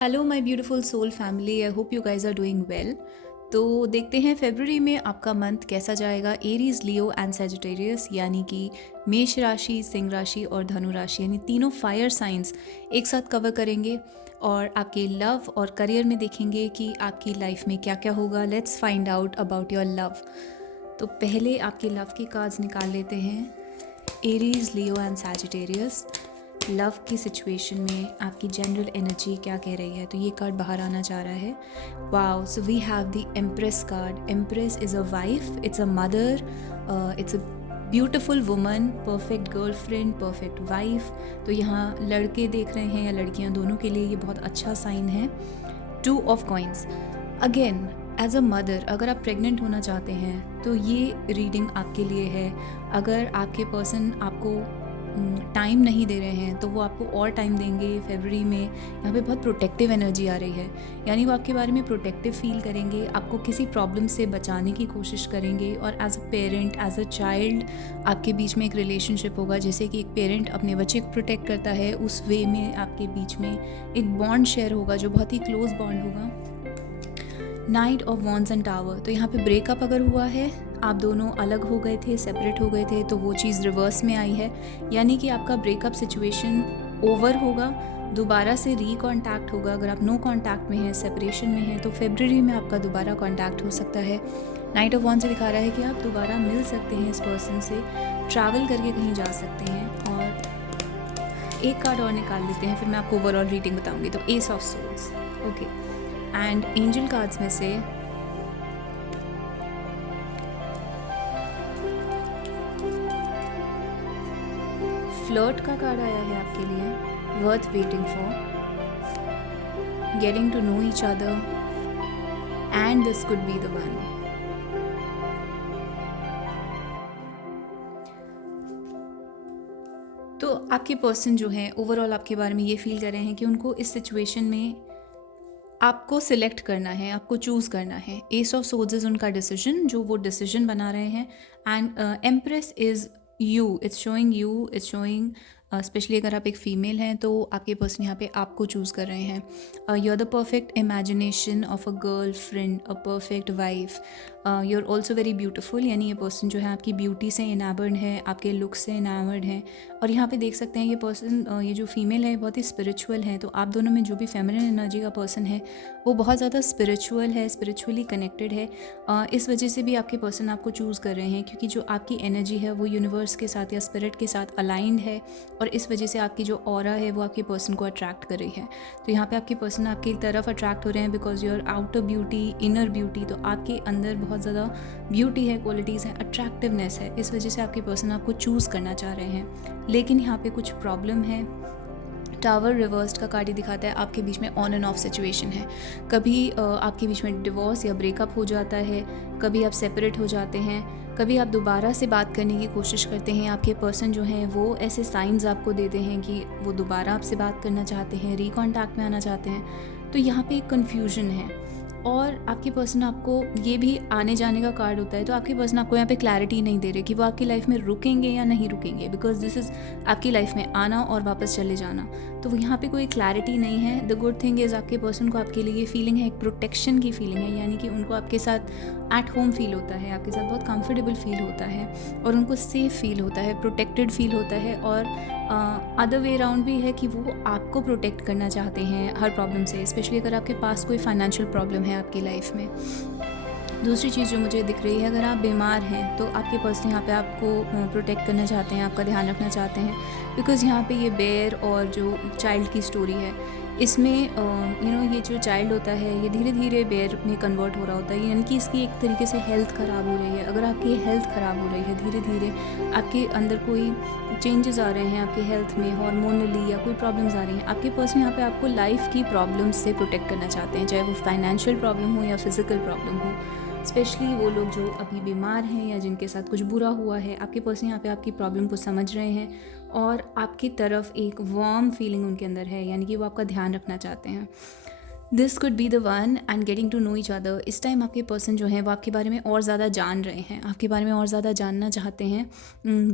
Hello my beautiful soul family, I hope you guys are doing well. तो देखते हैं फरवरी में आपका मंथ कैसा जाएगा। एरीज, लियो एंड सेजिटेरियस यानी कि मेष राशि, सिंह राशि और धनु राशि यानी तीनों फायर साइंस एक साथ कवर करेंगे और आपके लव और करियर में देखेंगे कि आपकी लाइफ में क्या क्या होगा। Let's find out about your love. तो पहले आपके लव की कार्ड्स निकाल लेते हैं। Aries, Leo and Sagittarius, love की सिचुएशन में आपकी जनरल एनर्जी क्या कह रही है। तो ये कार्ड बाहर आना चाह रहा है। Wow, so we have the empress card. Empress is a wife, it's a mother, it's a beautiful woman, perfect girlfriend, perfect wife. तो यहाँ लड़के देख रहे हैं या लड़कियाँ, दोनों के लिए ये बहुत अच्छा साइन है। 2 of coins, again as a mother, अगर आप प्रेग्नेंट होना चाहते हैं तो ये रीडिंग आपके लिए है। अगर आपके पर्सन आपको टाइम नहीं दे रहे हैं तो वो आपको और टाइम देंगे फरवरी में। यहाँ पे बहुत प्रोटेक्टिव एनर्जी आ रही है, यानी वो आपके बारे में प्रोटेक्टिव फील करेंगे, आपको किसी प्रॉब्लम से बचाने की कोशिश करेंगे। और as a parent, as a child, आपके बीच में एक रिलेशनशिप होगा, जैसे कि एक पेरेंट अपने बच्चे को प्रोटेक्ट करता है, उस वे में आपके बीच में एक बॉन्ड शेयर होगा जो बहुत ही क्लोज बॉन्ड होगा। Night of wands and tower, तो यहाँ पे ब्रेकअप अगर हुआ है, आप दोनों अलग हो गए थे, सेपरेट हो गए थे, तो वो चीज़ रिवर्स में आई है, यानी कि आपका ब्रेकअप सिचुएशन ओवर होगा, दोबारा से रीकॉन्टैक्ट होगा। अगर आप नो कॉन्टैक्ट में हैं, सेपरेशन में हैं, तो फरवरी में आपका दोबारा कॉन्टैक्ट हो सकता है। नाइट ऑफ वॉन्ड्स से दिखा रहा है कि आप दोबारा मिल सकते हैं इस पर्सन से, ट्रैवल करके कहीं जा सकते हैं। और एक कार्ड और निकाल लेते हैं, फिर मैं आपको ओवरऑल रीडिंग बताऊंगी। तो ace of souls, okay. And angel cards में से फ्लर्ट का कार्ड आया है आपके लिए, worth waiting for, getting to know each other and this could be the one. तो आपके पर्सन जो है ओवरऑल आपके बारे में ये फील कर रहे हैं कि उनको इस सिचुएशन में आपको सिलेक्ट करना है, आपको चूज़ करना है। एस ऑफ सोर्ड्स इज़ उनका डिसीजन, जो वो डिसीजन बना रहे हैं। And empress is you, it's showing you, it's showing specially अगर आप एक फ़ीमेल हैं तो आपके पर्सन यहाँ पे आपको चूज़ कर रहे हैं। You are the perfect imagination of a girl friend, a perfect wife. You are also very beautiful, यानी ये पर्सन जो है आपकी ब्यूटी से इनावर्ड है, आपके लुक से इनावर्ड है। और यहाँ पे देख सकते हैं ये पर्सन, ये जो फीमेल है बहुत ही स्पिरिचुअल है। तो आप दोनों में जो भी फेमिनिन एनर्जी का पर्सन है वो बहुत ज़्यादा स्पिरिचुअल है, स्पिरिचुअली कनेक्टेड है। इस वजह से भी आपके पर्सन आपको चूज़ कर रहे हैं, क्योंकि जो आपकी एनर्जी है वो यूनिवर्स के साथ या स्पिरिट के साथ अलाइंड है, और इस वजह से आपकी जो ऑरा है वो आपके पर्सन को अट्रैक्ट कर रही है। तो यहाँ पे आपके पर्सन आपकी तरफ अट्रैक्ट हो रहे हैं because your outer beauty, inner beauty, तो आपके अंदर बहुत ज़्यादा ब्यूटी है, क्वालिटीज़ हैं, अट्रैक्टिवनेस है। इस वजह से आपके पर्सन आपको चूज़ करना चाह रहे हैं। लेकिन यहाँ पे कुछ प्रॉब्लम है। टावर रिवर्स्ड का कार्ड दिखाता है आपके बीच में ऑन एंड ऑफ सिचुएशन है। कभी आपके बीच में डिवोर्स या ब्रेकअप हो जाता है, कभी आप सेपरेट हो जाते हैं, कभी आप दोबारा से बात करने की कोशिश करते हैं। आपके पर्सन जो हैं वो ऐसे साइंस आपको देते हैं कि वो दोबारा आपसे बात करना चाहते हैं, रीकॉन्टैक्ट में आना चाहते हैं। तो यहाँ पे एक कन्फ्यूजन है, और आपके पर्सन आपको, ये भी आने जाने का कार्ड होता है, तो आपके पर्सन आपको यहाँ पे क्लैरिटी नहीं दे रहे कि वो आपकी लाइफ में रुकेंगे या नहीं रुकेंगे, बिकॉज दिस इज़ आपकी लाइफ में आना और वापस चले जाना। तो यहाँ पे कोई क्लैरिटी नहीं है। द गुड थिंग इज़ आपके पर्सन को आपके लिए ये फीलिंग है, एक प्रोटेक्शन की फीलिंग है, यानी कि उनको आपके साथ एट होम फील होता है, आपके साथ बहुत कंफर्टेबल फील होता है, और उनको सेफ फील होता है, प्रोटेक्टेड फील होता है। और अदर वे अराउंड भी है कि वो आपको प्रोटेक्ट करना चाहते हैं हर प्रॉब्लम से, स्पेशली अगर आपके पास कोई फाइनेंशियल प्रॉब्लम है आपकी लाइफ में। दूसरी चीज़ जो मुझे दिख रही है, अगर आप बीमार हैं तो आपके पर्सन यहाँ पे आपको प्रोटेक्ट करना चाहते हैं, आपका ध्यान रखना चाहते हैं, बिकॉज़ यहाँ पे ये बेयर और जो चाइल्ड की स्टोरी है, इसमें ये जो चाइल्ड होता है ये धीरे धीरे बेयर में कन्वर्ट हो रहा होता है, यानी कि इसकी एक तरीके से हेल्थ ख़राब हो रही है। अगर आपकी हेल्थ ख़राब हो रही है, धीरे धीरे आपके अंदर कोई चेंजेस आ रहे हैं आपके हेल्थ में, हार्मोनली या कोई प्रॉब्लम्स आ रही हैं, आपके पर्सन यहाँ पे आपको लाइफ की प्रॉब्लम्स से प्रोटेक्ट करना चाहते हैं, चाहे वो फाइनेंशियल प्रॉब्लम हो या फिजिकल प्रॉब्लम हो। स्पेशली वो लोग जो अभी बीमार हैं या जिनके साथ कुछ बुरा हुआ है, आपके पर्सन यहाँ पे आपकी प्रॉब्लम को समझ रहे हैं और आपकी तरफ एक वार्म फीलिंग उनके अंदर है, यानी कि वो आपका ध्यान रखना चाहते हैं। This could be the one and getting to know each other. इस टाइम आपके पर्सन जो है वो आपके बारे में और ज़्यादा जान रहे हैं, आपके बारे में और ज़्यादा जानना चाहते हैं,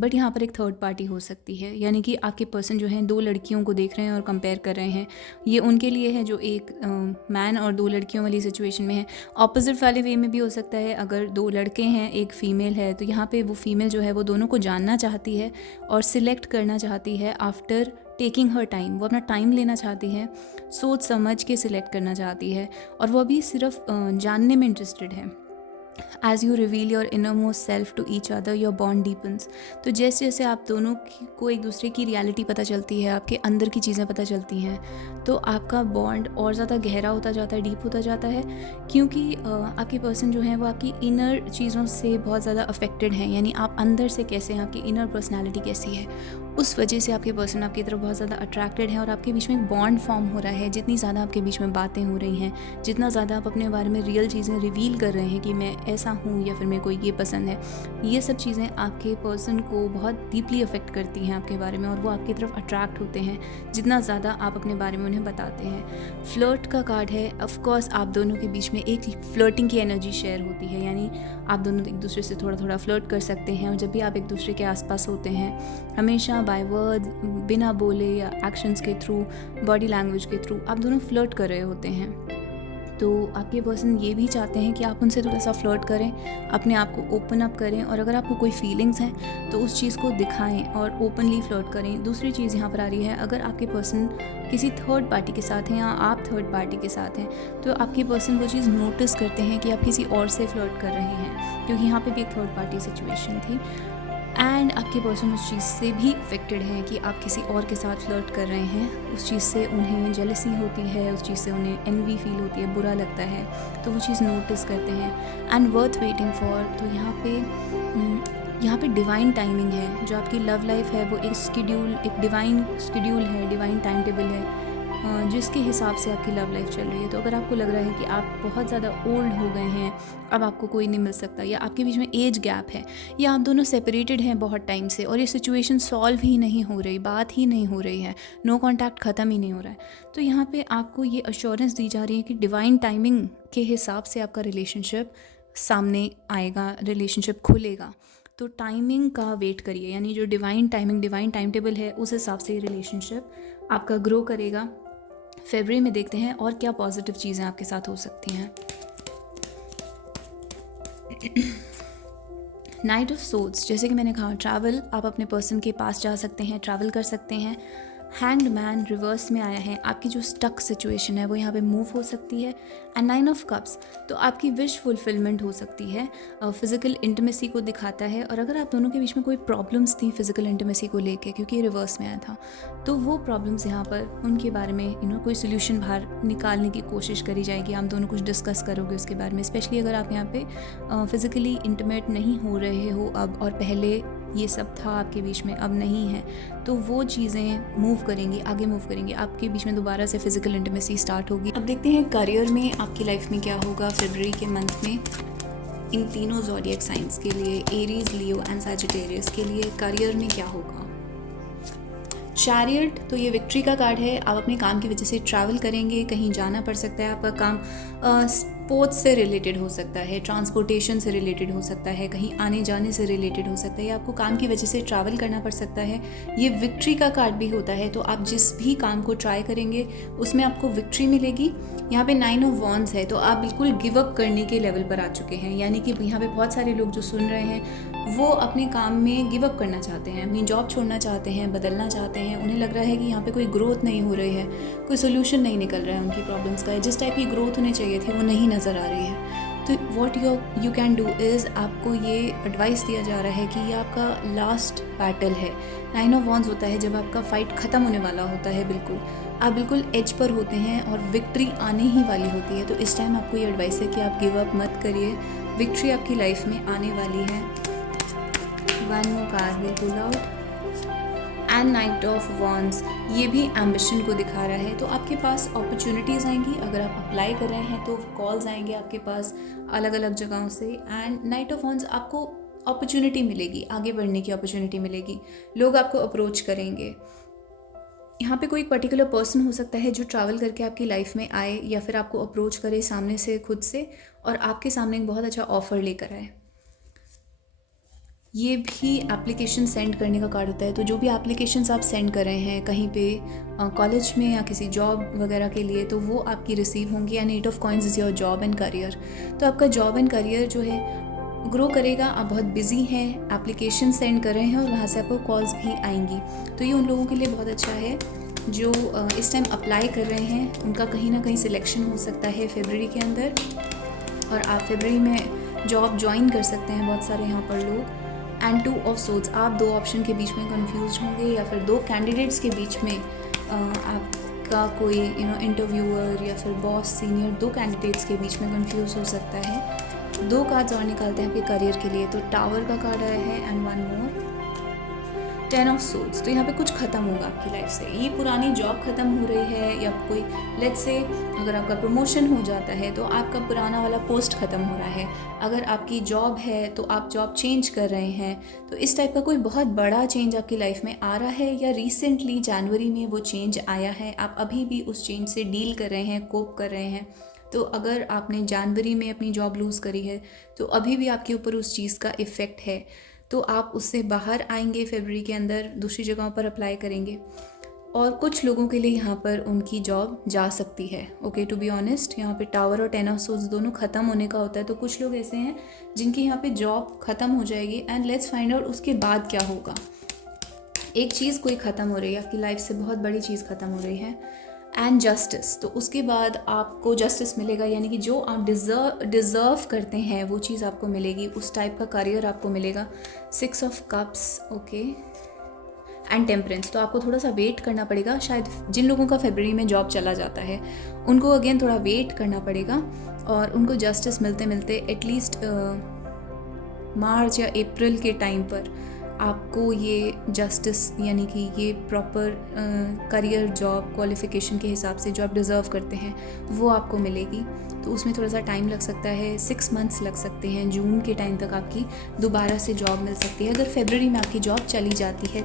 बट यहाँ पर एक थर्ड पार्टी हो सकती है, यानी कि आपके पर्सन जो हैं दो लड़कियों को देख रहे हैं और कंपेयर कर रहे हैं। ये उनके लिए है जो एक मैन और दो लड़कियों वाली सिचुएशन में है। ऑपोजिट वाले वे में भी हो सकता है, अगर दो लड़के हैं एक फ़ीमेल है, तो यहाँ पे वो फीमेल जो है वो दोनों को जानना चाहती है और सिलेक्ट करना चाहती है आफ्टर टेकिंग हर टाइम। वो अपना टाइम लेना चाहती है, सोच समझ के सिलेक्ट करना चाहती है, और वो अभी सिर्फ जानने में इंटरेस्टेड है। As you reveal your inner most self to each other your bond deepens. तो जैसे जैसे आप दोनों को एक दूसरे की रियलिटी पता चलती है, आपके अंदर की चीज़ें पता चलती हैं, तो आपका बॉन्ड और ज़्यादा गहरा होता जाता है, डीप होता जाता है, क्योंकि आपके पर्सन जो हैं वो आपकी इनर चीज़ों से बहुत ज़्यादा अफेक्टेड हैं, यानी आप अंदर से कैसे हैं, आपकी इनर पर्सनैलिटी कैसी है, उस वजह से आपके पर्सन आपकी तरफ बहुत ज़्यादा अट्रैक्टेड है और आपके बीच में एक बॉन्ड फॉर्म हो रहा है। जितनी ज़्यादा आपके बीच में बातें हो रही हैं, जितना ज़्यादा आप अपने बारे में रियल चीज़ें रिवील कर रहे हैं कि मैं ऐसा हूँ या फिर मेरे को ये पसंद है, ये सब चीज़ें आपके पर्सन को बहुत डीपली अफेक्ट करती हैं आपके बारे में, और वो आपकी तरफ अट्रैक्ट होते हैं जितना ज़्यादा आप अपने बारे में उन्हें बताते हैं। फ्लर्ट का कार्ड है। ऑफ कोर्स आप दोनों के बीच में एक फ्लर्टिंग की एनर्जी शेयर होती है, यानी आप दोनों एक दूसरे से थोड़ा थोड़ा फ्लर्ट कर सकते हैं, और जब भी आप एक दूसरे के आसपास होते हैं, हमेशा बाय वर्ड, बिना बोले या एक्शंस के थ्रू, बॉडी लैंग्वेज के थ्रू आप दोनों फ्लर्ट कर रहे होते हैं। तो आपके पर्सन ये भी चाहते हैं कि आप उनसे थोड़ा सा फ्लर्ट करें, अपने आप को ओपन अप करें, और अगर आपको कोई फीलिंग्स हैं तो उस चीज़ को दिखाएं और ओपनली फ्लर्ट करें। दूसरी चीज़ यहाँ पर आ रही है, अगर आपके पर्सन किसी थर्ड पार्टी के साथ हैं या आप थर्ड पार्टी के साथ हैं, तो आपके पर्सन वो चीज़ नोटिस करते हैं कि आप किसी और से फ्लर्ट कर रहे हैं, क्योंकि यहाँ पे भी एक थर्ड पार्टी सिचुएशन थी, एंड आपके पर्सन उस चीज़ से भी अफेक्टेड हैं कि आप किसी और के साथ फ्लर्ट कर रहे हैं। उस चीज़ से उन्हें जेलसी होती है, उस चीज़ से उन्हें एनवी फील होती है, बुरा लगता है, तो वो चीज़ नोटिस करते हैं। एंड वर्थ वेटिंग फॉर, तो यहाँ पे डिवाइन टाइमिंग है। जो आपकी लव लाइफ है वो एक डिवाइन शेड्यूल है, डिवाइन टाइम टेबल है, जिसके हिसाब से आपकी लव लाइफ चल रही है। तो अगर आपको लग रहा है कि आप बहुत ज़्यादा ओल्ड हो गए हैं, अब आपको कोई नहीं मिल सकता, या आपके बीच में एज गैप है, या आप दोनों सेपरेटेड हैं बहुत टाइम से और ये सिचुएशन सॉल्व ही नहीं हो रही, बात ही नहीं हो रही है, नो कॉन्टैक्ट ख़त्म ही नहीं हो रहा है, तो यहाँ पे आपको ये अश्योरेंस दी जा रही है कि डिवाइन टाइमिंग के हिसाब से आपका रिलेशनशिप सामने आएगा, रिलेशनशिप खुलेगा। तो टाइमिंग का वेट करिए, यानी जो divine timing, divine time table है, उस हिसाब से ये रिलेशनशिप आपका ग्रो करेगा। फरवरी में देखते हैं और क्या पॉजिटिव चीज़ें आपके साथ हो सकती हैं। नाइट ऑफ सोर्ड्स, जैसे कि मैंने कहा, ट्रैवल, आप अपने पर्सन के पास जा सकते हैं, ट्रैवल कर सकते हैं। हैंग्ड मैन रिवर्स में आया है, आपकी जो स्टक सिचुएशन है वो यहाँ पे मूव हो सकती है। एंड 9 ऑफ कप्स, तो आपकी विश फुलफिलमेंट हो सकती है, फिज़िकल इंटीमेसी को दिखाता है। और अगर आप दोनों के बीच में कोई प्रॉब्लम्स थी फिज़िकल इंटीमेसी को लेके, क्योंकि ये रिवर्स में आया था, तो वो प्रॉब्लम्स यहाँ पर, उनके बारे में कोई सोल्यूशन बाहर निकालने की कोशिश करी जाएगी। आप दोनों कुछ डिस्कस करोगे उसके बारे में, स्पेशली अगर आप यहाँ पे फिज़िकली इंटीमेट नहीं हो रहे हो अब, और पहले ये सब था आपके बीच में, अब नहीं है, तो वो चीज़ें मूव करेंगी, आगे मूव करेंगी, आपके बीच में दोबारा से फिज़िकल इंटीमेसी स्टार्ट होगी। अब देखते हैं करियर में आपकी लाइफ में क्या होगा फरवरी के मंथ में इन तीनों ज़ोडिएक साइंस के लिए, एरीज, लियो एंड सैजिटेरियस के लिए करियर में क्या होगा। चैरियट, तो ये विक्ट्री का कार्ड है। आप अपने काम की वजह से ट्रैवल करेंगे, कहीं जाना पड़ सकता है, आपका काम स्पोर्ट्स से रिलेटेड हो सकता है, ट्रांसपोर्टेशन से रिलेटेड हो सकता है, कहीं आने जाने से रिलेटेड हो सकता है, या आपको काम की वजह से ट्रैवल करना पड़ सकता है। ये विक्ट्री का कार्ड भी होता है, तो आप जिस भी काम को ट्राई करेंगे उसमें आपको विक्ट्री मिलेगी। यहाँ पे 9 ऑफ वॉन्ड्स है, तो आप बिल्कुल गिव अप करने के लेवल पर आ चुके हैं, यानी कि यहाँ पे बहुत सारे लोग जो सुन रहे हैं वो अपने काम में गिव अप करना चाहते हैं, अपनी जॉब छोड़ना चाहते हैं, बदलना चाहते हैं। उन्हें लग रहा है कि यहाँ पे कोई ग्रोथ नहीं हो रही है, कोई सोल्यूशन नहीं निकल रहा है उनकी प्रॉब्लम्स का, जिस टाइप की ग्रोथ होनी चाहिए थी वो नहीं नज़र आ रही है। तो what you can do is, आपको ये एडवाइस दिया जा रहा है कि ये आपका लास्ट बैटल है। 9 ऑफ वॉन्ड्स होता है जब आपका फाइट ख़त्म होने वाला होता है, बिल्कुल आप बिल्कुल एज पर होते हैं और विक्ट्री आने ही वाली होती है। तो इस टाइम आपको ये एडवाइस है कि आप गिव अप मत करिए, विक्ट्री आपकी लाइफ में आने वाली है। 1 more card will pull out and night of wands, ये भी एम्बिशन को दिखा रहा है। तो आपके पास अपॉर्चुनिटीज़ आएंगी, अगर आप अप्लाई कर रहे हैं तो कॉल्स आएंगे आपके पास अलग अलग जगहों से। एंड नाइट ऑफ वॉन्ड्स, आपको अपॉर्चुनिटी मिलेगी, आगे बढ़ने की अपॉर्चुनिटी मिलेगी, लोग आपको अप्रोच करेंगे। यहाँ पे कोई पर्टिकुलर पर्सन हो सकता है जो ट्रैवल करके आपकी लाइफ में आए या फिर आपको अप्रोच करे सामने से खुद से और आपके सामने एक बहुत अच्छा ऑफ़र लेकर आए। ये भी एप्लीकेशन सेंड करने का कार्ड होता है। तो जो भी एप्लीकेशंस आप सेंड कर रहे हैं कहीं पे कॉलेज में या किसी जॉब वगैरह के लिए, तो वो आपकी रिसीव होंगी। And 8 of coins is your job and career. तो आपका जॉब एंड करियर जो है ग्रो करेगा। आप बहुत बिजी हैं, एप्लीकेशन सेंड कर रहे हैं और वहाँ से आपको कॉल्स भी आएंगी। तो ये उन लोगों के लिए बहुत अच्छा है जो इस टाइम अप्लाई कर रहे हैं। उनका कहीं ना कहीं सिलेक्शन हो सकता है फरवरी के अंदर और आप फरवरी में जॉब ज्वाइन कर सकते हैं, बहुत सारे यहाँ पर लोग। एंड 2 ऑफ सोर्ड्स, आप 2 ऑप्शन के बीच में कंफ्यूज होंगे या फिर 2 कैंडिडेट्स के बीच में आपका कोई इंटरव्यूअर या फिर बॉस सीनियर 2 कैंडिडेट्स के बीच में कंफ्यूज हो सकता है। 2 कार्ड्स और निकालते हैं आपके करियर के लिए। तो टावर का कार्ड आया है एंड 1 मोर 10 ऑफ सोर्ड्स। तो यहाँ पे कुछ ख़त्म होगा आपकी लाइफ से। ये पुरानी जॉब ख़त्म हो रही है या कोई लेट्स से अगर आपका प्रमोशन हो जाता है तो आपका पुराना वाला पोस्ट ख़त्म हो रहा है। अगर आपकी जॉब है तो आप जॉब चेंज कर रहे हैं। तो इस टाइप का कोई बहुत बड़ा चेंज आपकी लाइफ में आ रहा है या रिसेंटली जनवरी में वो चेंज आया है। आप अभी भी उस चेंज से डील कर रहे हैं, कोप कर रहे हैं। तो अगर आपने जनवरी में अपनी जॉब लूज़ करी है तो अभी भी आपके ऊपर उस चीज़ का इफ़ेक्ट है। तो आप उससे बाहर आएंगे फरवरी के अंदर, दूसरी जगहों पर अप्लाई करेंगे। और कुछ लोगों के लिए यहाँ पर उनकी जॉब जा सकती है। ओके, टू बी ऑनेस्ट यहाँ पे टावर और 10 ऑफ सोर्ड्स दोनों ख़त्म होने का होता है। तो कुछ लोग ऐसे हैं जिनकी यहाँ पे जॉब ख़त्म हो जाएगी एंड लेट्स फाइंड आउट उसके बाद क्या होगा। एक चीज़ कोई ख़त्म हो रही है आपकी लाइफ से, बहुत बड़ी चीज़ ख़त्म हो रही है एंड जस्टिस। तो उसके बाद आपको जस्टिस मिलेगा, यानी कि जो आप डिज़र्व करते हैं वो चीज़ आपको मिलेगी। उस टाइप का करियर आपको मिलेगा। 6 of cups, okay, and temperance. तो आपको थोड़ा सा वेट करना पड़ेगा। शायद जिन लोगों का फरवरी में जॉब चला जाता है उनको अगेन थोड़ा वेट करना पड़ेगा और उनको जस्टिस मिलते मिलते एटलीस्ट मार्च या अप्रैल के टाइम पर आपको ये जस्टिस यानी कि ये प्रॉपर करियर जॉब क्वालिफ़िकेशन के हिसाब से जो आप डिज़र्व करते हैं वो आपको मिलेगी। तो उसमें थोड़ा सा टाइम लग सकता है, 6 मंथ्स लग सकते हैं। जून के टाइम तक आपकी दोबारा से जॉब मिल सकती है अगर फरवरी में आपकी जॉब चली जाती है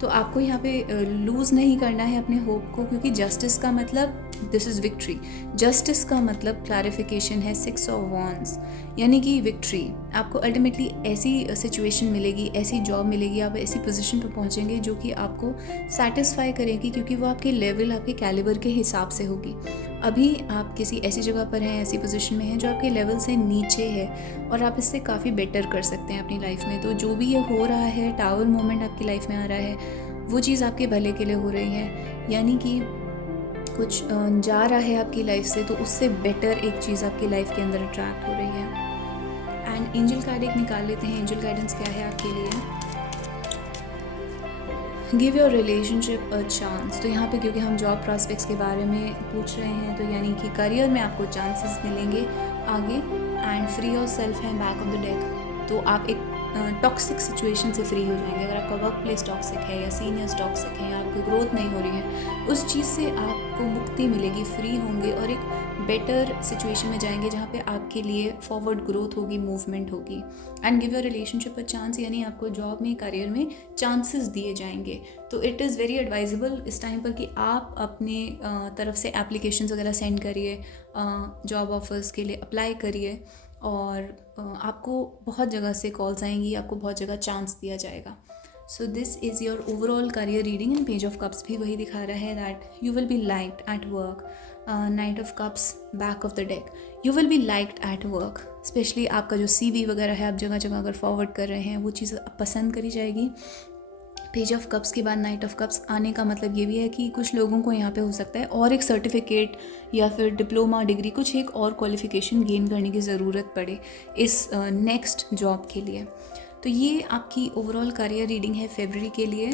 तो आपको यहाँ पे लूज़ नहीं करना है अपने होप को, क्योंकि जस्टिस का मतलब दिस इज़ विक्ट्री। जस्टिस का मतलब क्लैरिफिकेशन है। 6 ऑफ वॉन्ड्स यानी कि विक्ट्री। आपको अल्टीमेटली ऐसी सिचुएशन मिलेगी, ऐसी जॉब मिलेगी, आप ऐसी पोजीशन पर पहुंचेंगे जो कि आपको सेटिस्फाई करेगी, क्योंकि वो आपके लेवल, आपके कैलिबर के हिसाब से होगी। अभी आप किसी ऐसी जगह पर हैं, ऐसी पोजीशन में हैं जो आपके लेवल से नीचे है और आप इससे काफ़ी बेटर कर सकते हैं अपनी लाइफ में। तो जो भी ये हो रहा है, टावर मोमेंट आपकी लाइफ में आ रहा है, वो चीज़ आपके भले के लिए हो रही है। यानी कि कुछ जा रहा है आपकी लाइफ से तो उससे बेटर एक चीज़ आपकी लाइफ के अंदर अट्रैक्ट हो रही है। एंड एंजल कार्ड एक निकाल लेते हैं। एंजल गाइडेंस क्या है आपके लिए? Give your relationship a chance. तो यहाँ पे क्योंकि हम जॉब प्रॉस्पेक्ट्स के बारे में पूछ रहे हैं तो यानी कि करियर में आपको चांसेस मिलेंगे आगे। एंड फ्री योर सेल्फ है बैक ऑन द डेक। तो आप एक टॉक्सिक सिचुएशन से फ्री हो जाएंगे। अगर आपका वर्क प्लेस टॉक्सिक है या सीनियर्स टॉक्सिक है या आपकी ग्रोथ नहीं हो रही है, उस चीज़ से आपको मुक्ति मिलेगी, फ्री होंगे और एक बेटर सिचुएशन में जाएंगे जहाँ पे आपके लिए फॉरवर्ड ग्रोथ होगी, मूवमेंट होगी। And give your relationship a chance, यानी आपको जॉब में, करियर में चांसेस दिए जाएंगे। तो इट इज़ वेरी एडवाइजेबल इस टाइम पर कि आप अपने तरफ से एप्लीकेशंस वगैरह सेंड करिए, जॉब ऑफर्स के लिए अप्लाई करिए और आपको बहुत जगह से कॉल्स आएंगी, आपको बहुत जगह चांस दिया जाएगा। So this is your overall career reading. And page of cups भी वही दिखा रहा है that you will be liked at work. Night of cups back of the deck, you will be liked at work. Specially आपका जो CV वगैरह है, आप जगह जगह अगर फॉरवर्ड कर रहे हैं वो चीज़ पसंद करी जाएगी। पेज ऑफ कप्स के बाद नाइट ऑफ कप्स आने का मतलब ये भी है कि कुछ लोगों को यहाँ पे हो सकता है और एक सर्टिफिकेट या फिर डिप्लोमा, डिग्री, कुछ एक और क्वालिफिकेशन गेन करने की ज़रूरत पड़े इस नेक्स्ट जॉब के लिए। तो ये आपकी ओवरऑल करियर रीडिंग है फरवरी के लिए।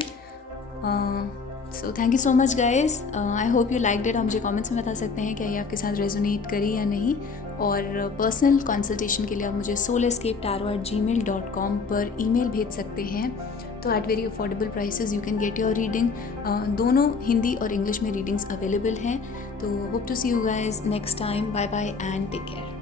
So thank you so much guys, I hope you like it. आप मुझे कमेंट्स में बता सकते हैं क्या ये आपके साथ रेजोनेट करी या नहीं। और पर्सनल कंसल्टेशन के लिए आप मुझे soulescape@gmail.com पर ईमेल भेज सकते हैं। तो at very affordable prices you can get your reading. दोनों हिंदी और इंग्लिश में रीडिंग्स अवेलेबल हैं। तो hope to see you guys next time. Bye bye and take care.